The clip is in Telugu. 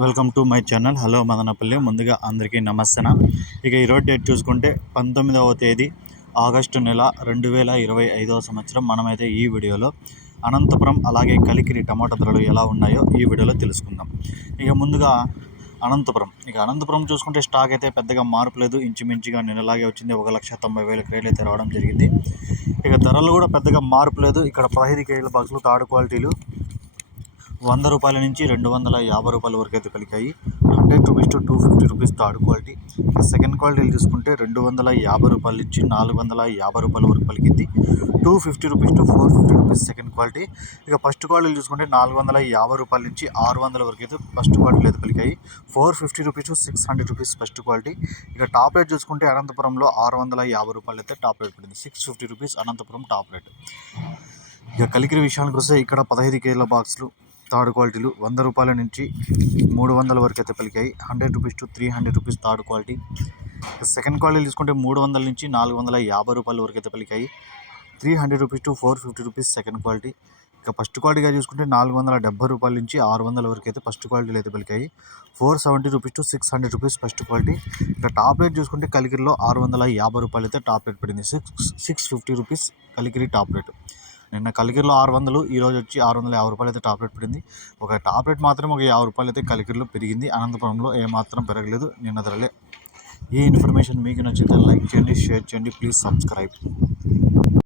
Welcome to my channel. Hello Madanapalle. ముందుగా అందరికీ నమస్తే ఇక ఈరోజు డేట్ చూసుకుంటే పంతొమ్మిదవ తేదీ ఆగస్టు నెల రెండు వేల ఇరవై ఐదవ సంవత్సరం. మనమైతే ఈ వీడియోలో అనంతపురం అలాగే కలికిరి టమాటా ధరలు ఎలా ఉన్నాయో ఈ వీడియోలో తెలుసుకుందాం. ఇక ముందుగా అనంతపురం. ఇక అనంతపురం చూసుకుంటే స్టాక్ అయితే పెద్దగా మార్పు లేదు. ఇంచుమించుగా నిన్నలాగే వచ్చింది. ఒక లక్ష తొంభై వేల క్రేలు అయితే రావడం జరిగింది. ఇక ధరలు కూడా పెద్దగా మార్పు లేదు. ఇక్కడ పదహైదు కేజీల బాక్సులు థర్డ్ క్వాలిటీలు వంద రూపాయల నుంచి రెండు వందల యాభై రూపాయల వరకు అయితే కలిగాయి. Hundred rupees to two fifty rupees third quality. Second క్వాలిటీలు తీసుకుంటే రెండు వందల యాభై రూపాయల నుంచి నాలుగు వందల యాభై రూపాయల వరకు పలికింది two fifty rupees to four fifty rupees second quality. ఇక ఫస్ట్ క్వాలిటీలు చూసుకుంటే నాలుగు వందల యాభై రూపాయల నుంచి ఆరు వందల వరకు అయితే ఫస్ట్ క్వాలిటీలు అయితే పలికాయి four fifty rupees to six hundred rupees first quality. ఇక టాప్ రేట్ చూసుకుంటే అనంతపురంలో ఆరు వందల యాభై రూపాయలు అయితే టాప్ రేట్ పడింది. Six fifty rupees Anantapur top rate. ఇక కలికిరి విషయానికి వస్తే ఇక్కడ పదహైదు కేజీల బాక్సులు థర్డ్ క్వాలిటీలు వంద రూపాయల నుంచి మూడు వందల వరకు అయితే పలికాయి. Hundred rupees to three hundred rupees third quality. Second quality తీసుకుంటే మూడు వందల నుంచి నాలుగు వందల యాభై రూపాయల వరకు అయితే పలికాయి. Three hundred rupees to four fifty rupees second quality. ఇక ఫస్ట్ క్వాలిటీగా చూసుకుంటే నాలుగు వందల డెబ్బై రూపాయల నుంచి ఆరు వందల వరకు అయితే ఫస్ట్ క్వాలిటీలు అయితే పలికాయి. Four seventy rupees to six hundred rupees first quality. ఇక టాప్ రేట్ చూసుకుంటే కలికిరిలో ఆరు వందల యాభై రూపాయలు అయితే టాప్ రేట్ పడింది. Six six fifty rupees Kalikiri top rate. నిన్న కలికిరిలో ఆరు వందలు ఈరోజు వచ్చి ఆరు వందల యాభై రూపాయలు అయితే టాప్ రేట్ పడింది. ఒక టాప్ రేట్ మాత్రం ఒక యాభై రూపాయలు అయితే కలికిరిలో పెరిగింది. అనంతపురంలో ఏమాత్రం పెరగలేదు. నిన్న ధరలే. ఈ ఇన్ఫర్మేషన్ మీకు నచ్చితే లైక్ చేయండి షేర్ చేయండి. Please subscribe.